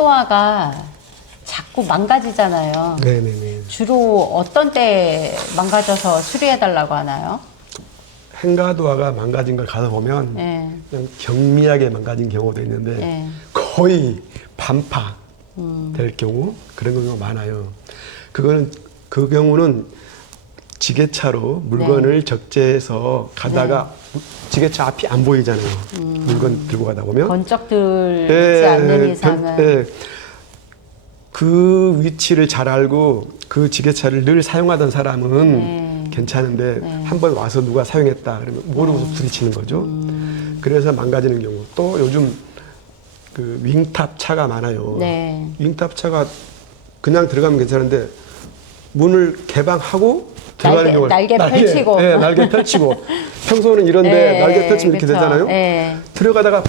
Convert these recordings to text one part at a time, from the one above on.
행가도화가 자꾸 망가지잖아요. 네네네. 주로 어떤 때 망가져서 수리해달라고 하나요? 행가도화가 망가진 걸 가서 보면 네. 그냥 경미하게 망가진 경우도 있는데 네. 거의 반파 될 경우 그런 경우가 많아요. 그 경우는 지게차로 물건을 적재해서 가다가 지게차 앞이 안 보이잖아요. 물건 들고 가다 보면 번쩍 들지 않는 이상은 그 위치를 잘 알고 그 지게차를 늘 사용하던 사람은 괜찮은데 한번 와서 누가 사용했다 그러면 모르고서 부딪히는 거죠. 그래서 망가지는 경우. 또 요즘 그 윙탑 차가 많아요. 네. 윙탑 차가 그냥 들어가면 괜찮은데 문을 개방하고 들어가는 경우 날개 펼치고. 네, 날개 펼치고 평소는 이런데 네, 날개 펼치면 이렇게 그쵸. 되잖아요. 네. 들어가다가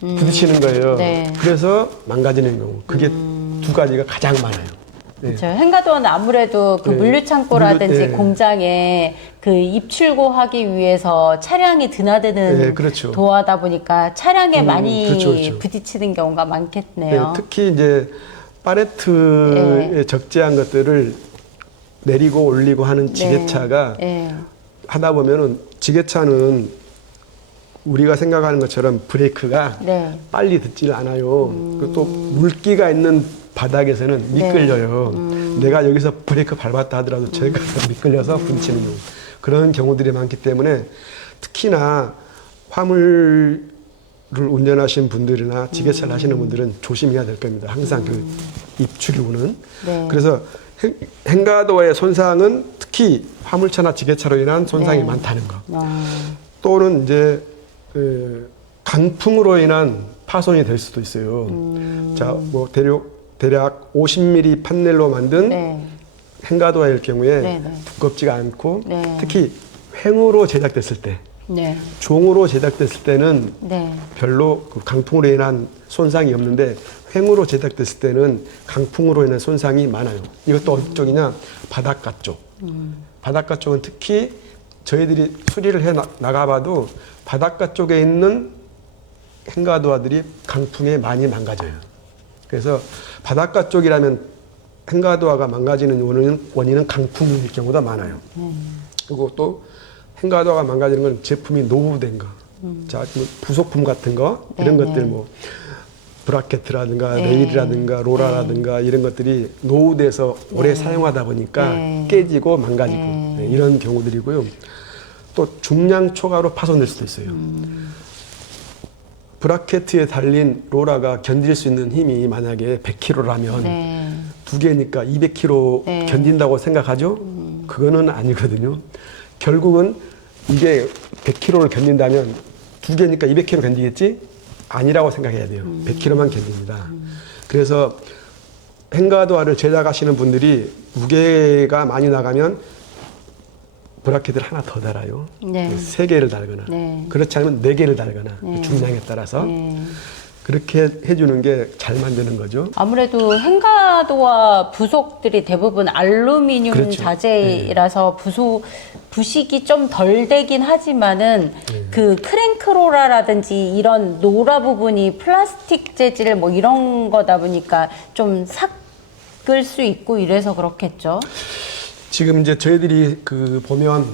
부딪히는 거예요. 네. 그래서 망가지는 경우. 그게 두 가지가 가장 많아요. 네. 그렇죠. 행가도어는 아무래도 그 네. 물류창고라든지 네. 공장에 그 입출고하기 위해서 차량이 드나드는 네, 그렇죠. 도어다 보니까 차량에 많이 그렇죠, 그렇죠. 부딪히는 경우가 네, 많겠네요. 특히 이제 팔레트에 적재한 것들을 내리고 올리고 하는 지게차가 네. 하다 보면은 지게차는 우리가 생각하는 것처럼 브레이크가 네. 빨리 듣질 않아요. 그리고 또 물기가 있는 바닥에서는 미끌려요. 내가 여기서 브레이크 밟았다 하더라도 저기가 미끌려서 부딪히는 경우. 그런 경우들이 많기 때문에 특히나 화물을 운전하시는 분들이나 지게차를 하시는 분들은 조심해야 될 겁니다. 항상 그 입출구는. 네. 그래서 행가도의 손상은 특히 화물차나 지게차로 인한 손상이 네. 많다는 거. 아, 또는 이제 강풍으로 인한 파손이 될 수도 있어요. 자, 뭐 대략 50mm 판넬로 만든 네. 행가도화일 경우에 네, 네. 두껍지가 않고 네. 특히 횡으로 제작됐을 때, 네. 종으로 제작됐을 때는 네. 별로 그 강풍으로 인한 손상이 없는데 횡으로 제작됐을 때는 강풍으로 인한 손상이 많아요. 이것도 어디 쪽이냐? 바닷가 쪽. 바닷가 쪽은 특히 저희들이 수리를 해 나가봐도 바닷가 쪽에 있는 행가도화들이 강풍에 많이 망가져요. 그래서 바닷가 쪽이라면 행가도화가 망가지는 원인은 강풍일 경우가 많아요. 그리고 또 행가도화가 망가지는 건 제품이 노후된 거. 자, 뭐 부속품 같은 거 이런 네, 것들 네. 뭐 브라켓이라든가 네. 레일이라든가 로라라든가 이런 것들이 노후돼서 오래 사용하다 보니까 네. 깨지고 망가지고 네. 네, 이런 경우들이고요. 또 중량 초과로 파손될 수도 있어요. 브라켓에 달린 로라가 견딜 수 있는 힘이 만약에 100kg라면 네. 두 개니까 200kg 네. 견딘다고 생각하죠? 그거는 아니거든요. 결국은 이게 100kg를 견딘다면 두 개니까 200kg 견디겠지? 아니라고 생각해야 돼요. 100kg만 견딥니다. 그래서 행가도화를 제작하시는 분들이 무게가 많이 나가면 브라켓을 하나 더 달아요. 네. 3개를 달거나 네. 그렇지 않으면 4개를 달거나 네. 중량에 따라서 네. 그렇게 해주는 게 잘 만드는 거죠. 아무래도 행가도화 부속들이 대부분 알루미늄 그렇죠. 자재라서 부식이 좀 덜 되긴 하지만은 그 크랭크로라라든지 이런 노라 부분이 플라스틱 재질 뭐 이런 거다 보니까 좀 삭을 수 있고 이래서 그렇겠죠. 지금 이제 저희들이 그 보면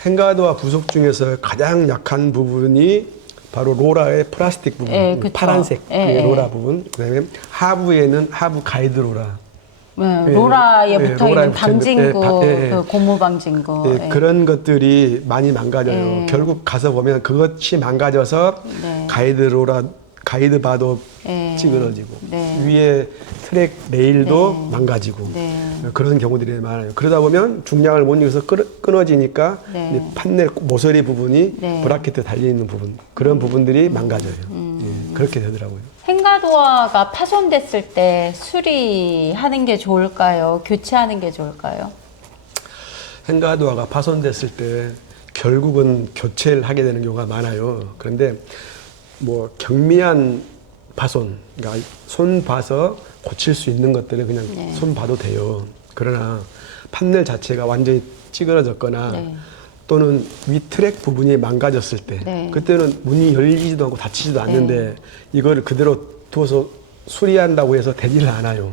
행가도화 부속 중에서 가장 약한 부분이 바로 로라의 플라스틱 부분, 예, 그쵸. 파란색 예, 그 예. 로라 부분, 그다음에 하부에는 하부 가이드 로라. 네, 로라에 예, 붙어 로라에 있는 붙어 있는, 방진구, 예, 예. 그 고무 방진구. 예, 예. 그런 것들이 많이 망가져요. 예. 결국 가서 보면 그것이 망가져서 네. 가이드 로라, 가이드 바도 예. 찌그러지고 네. 위에 트랙 레일도 네. 망가지고 네. 그런 경우들이 많아요. 그러다 보면 중량을 못 이겨서 끊어지니까 네. 이제 판넬 모서리 부분이 네. 브라켓에 달려 있는 부분 그런 부분들이 망가져요. 예, 그렇게 되더라고요. 행가도화가 파손됐을 때 수리하는 게 좋을까요? 교체하는 게 좋을까요? 행가도화가 파손됐을 때 결국은 교체를 하게 되는 경우가 많아요. 그런데 뭐 경미한 파손, 그러니까 손 봐서 고칠 수 있는 것들은 그냥 네. 손 봐도 돼요. 그러나 판넬 자체가 완전히 찌그러졌거나 네. 또는 위 트랙 부분이 망가졌을 때 네. 그때는 문이 열리지도 않고 닫히지도 않는데 이거를 그대로 두어서 수리한다고 해서 되지를 않아요.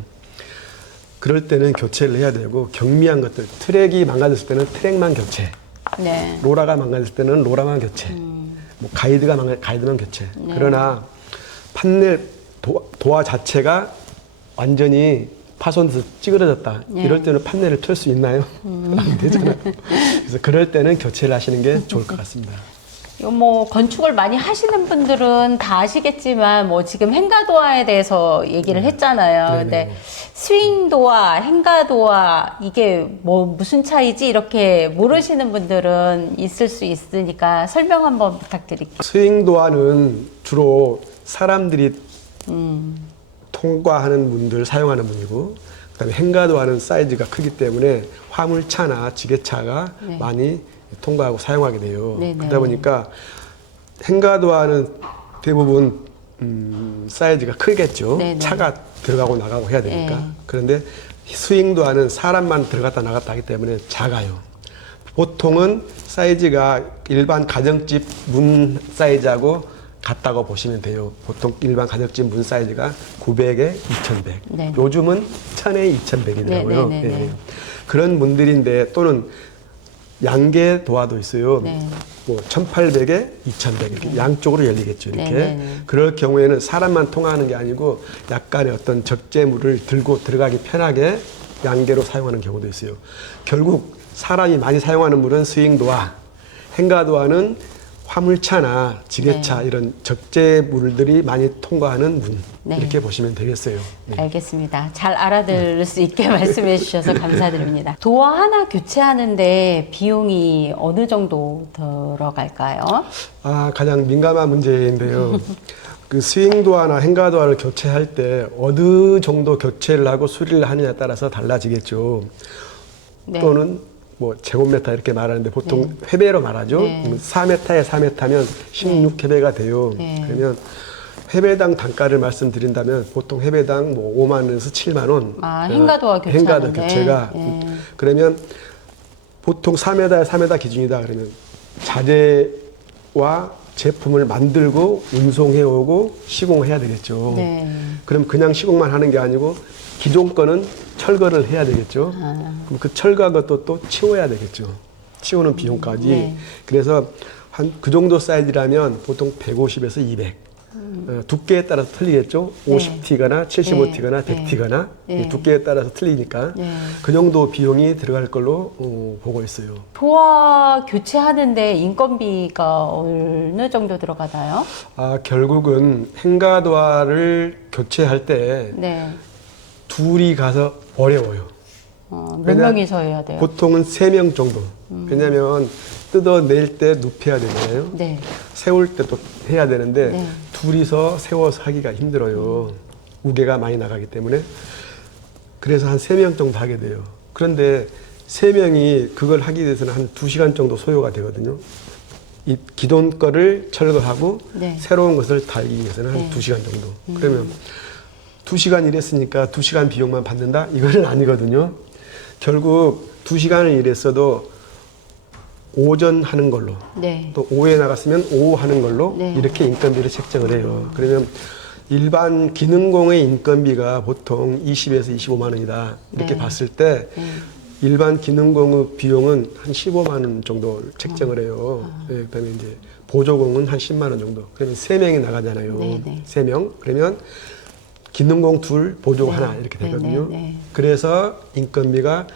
그럴 때는 교체를 해야 되고 경미한 것들, 트랙이 망가졌을 때는 트랙만 교체, 네. 로라가 망가졌을 때는 로라만 교체, 뭐 가이드만 교체. 네. 그러나 판넬 도화 자체가 완전히 파손돼서 찌그러졌다. 네. 이럴 때는 판넬을 틀 수 있나요? 안 되잖아요. 그래서 그럴 때는 교체를 하시는 게 좋을 것 같습니다. 이거 뭐 건축을 많이 하시는 분들은 다 아시겠지만 뭐 지금 행가도화에 대해서 얘기를 했잖아요. 네네. 근데 스윙도화, 행가도화 이게 뭐 무슨 차이지 이렇게 모르시는 분들은 있을 수 있으니까 설명 한번 부탁드릴게요. 스윙 도화는 주로 사람들이 통과하는 문들 사용하는 문이고, 그다음에 행가 도화는 사이즈가 크기 때문에 화물차나 지게차가 네. 많이 통과하고 사용하게 돼요. 네네. 그러다 보니까 행가 도화는 대부분 사이즈가 크겠죠. 네네. 차가 들어가고 나가고 해야 되니까. 네. 그런데 스윙 도화는 사람만 들어갔다 나갔다 하기 때문에 작아요. 보통은 사이즈가 일반 가정집 문 사이즈하고 같다고 보시면 돼요. 보통 일반 가정집 문 사이즈가 900에 2100. 네. 요즘은 1000에 2100이더라고요. 네, 네, 네, 네. 그런 문들인데 또는 양계 도화도 있어요. 네. 뭐 1800에 2100 이렇게 양쪽으로 열리겠죠. 이렇게. 네, 네, 네. 그럴 경우에는 사람만 통과하는 게 아니고 약간의 어떤 적재물을 들고 들어가기 편하게 양계로 사용하는 경우도 있어요. 결국 사람이 많이 사용하는 물은 스윙도화, 행가도화는 화물차나 지게차 이런 적재물들이 많이 통과하는 문 네. 이렇게 보시면 되겠어요. 네. 알겠습니다. 잘 알아들을 수 있게 말씀해 주셔서 감사드립니다. 도화 하나 교체하는데 비용이 어느 정도 들어갈까요? 가장 민감한 문제인데요. 그 스윙도화나 행가도화를 교체할 때 어느 정도 교체를 하고 수리를 하느냐에 따라서 달라지겠죠. 네. 또는 뭐 제곱미터 이렇게 말하는데 보통 회배로 말하죠. 네. 4m에 4m면 16회배가 돼요. 네. 그러면 회배당 단가를 말씀드린다면 보통 회배당 뭐 5만 원에서 7만 원. 행가도화 교체하는데. 행가도 교체가 네. 그러면 보통 4m에 4m 기준이다 그러면 자재와 제품을 만들고 운송해 오고 시공해야 되겠죠. 네. 그럼 그냥 시공만 하는 게 아니고 기존 거는 철거를 해야 되겠죠. 그럼 그 철거한 것도 또 치워야 되겠죠. 치우는 비용까지. 네. 그래서 한 그 정도 사이즈라면 보통 150에서 200. 두께에 따라서 틀리겠죠. 네. 50T거나 75T거나 네. 100T거나 네. 두께에 따라서 틀리니까 네. 그 정도 비용이 들어갈 걸로 보고 있어요. 도화 교체하는데 인건비가 어느 정도 들어가나요? 결국은 행가도화를 교체할 때 네. 둘이 가서 어려워요. 몇 왜냐- 명이서 해야 돼요? 보통은 3명 정도. 왜냐하면 뜯어낼 때 눕혀야 되잖아요. 네. 세울 때도 해야 되는데 네. 둘이서 세워서 하기가 힘들어요. 무게가 많이 나가기 때문에. 그래서 한 3명 정도 하게 돼요. 그런데 3명이 그걸 하기 위해서는 한 2시간 정도 소요가 되거든요. 이 기존 거를 철거하고 네. 새로운 것을 달기 위해서는 한 네. 2시간 정도. 그러면 2시간 일했으니까 2시간 비용만 받는다? 이거는 아니거든요. 결국 2시간을 일했어도 오전 하는 걸로 네. 또 오후에 나갔으면 오후 하는 걸로 네. 이렇게 인건비를 책정을 해요. 그러면 일반 기능공의 인건비가 보통 20에서 25만 원이다. 이렇게 네. 봤을 때 일반 기능공의 비용은 한 15만 원 정도 책정을 해요. 네, 그다음에 이제 보조공은 한 10만 원 정도. 그러면 3명이 나가잖아요. 네, 네. 3명. 그러면 기능공 2, 보조 네. 하나 이렇게 네, 되거든요. 네, 네. 그래서 인건비가